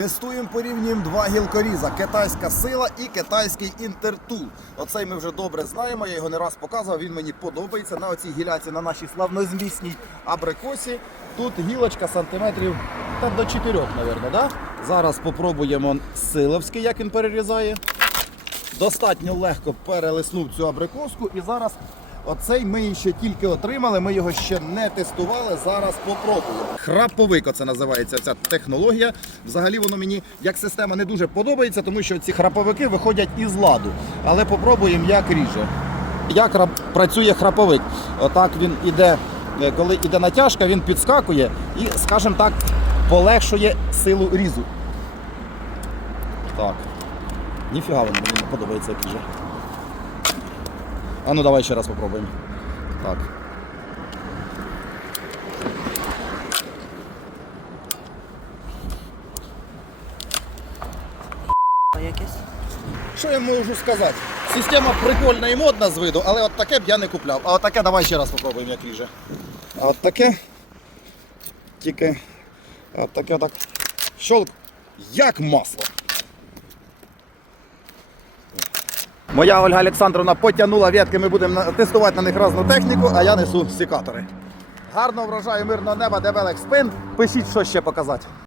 Тестуємо, порівнюємо два гілкоріза. Китайська сила і китайський інтертул. Оцей ми вже добре знаємо, я його не раз показував, він мені подобається. На оцій гіляці, на нашій славнозвісній абрикосі. Тут гілочка сантиметрів та до 4, мабуть, да? Зараз спробуємо силовський, як він перерізає. Достатньо легко перелиснув цю абрикоску і зараз оцей ми ще тільки отримали, ми його ще не тестували, зараз попробуємо. Храповик, оце називається ця технологія. Взагалі воно мені як система не дуже подобається, тому що ці храповики виходять із ладу. Але попробуємо, як ріже. Як працює храповик. Отак він іде, коли іде натяжка, він підскакує і, скажімо так, полегшує силу різу. Так. Ніфіга воно мені не подобається, як ріже. А ну давай ще раз попробуємо. Так. Що я можу сказати? Система прикольна і модна з виду, але от таке б я не купляв. А от таке давай ще раз попробуємо, як ріже. А от таке, тільки от таке отак щолк, як масло. Моя Ольга Олександровна потягнула ветки, ми будемо тестувати на них різну техніку, а я несу секатори. Гарного врожаю, мирного неба, дебелих спин. Пишіть, що ще показати.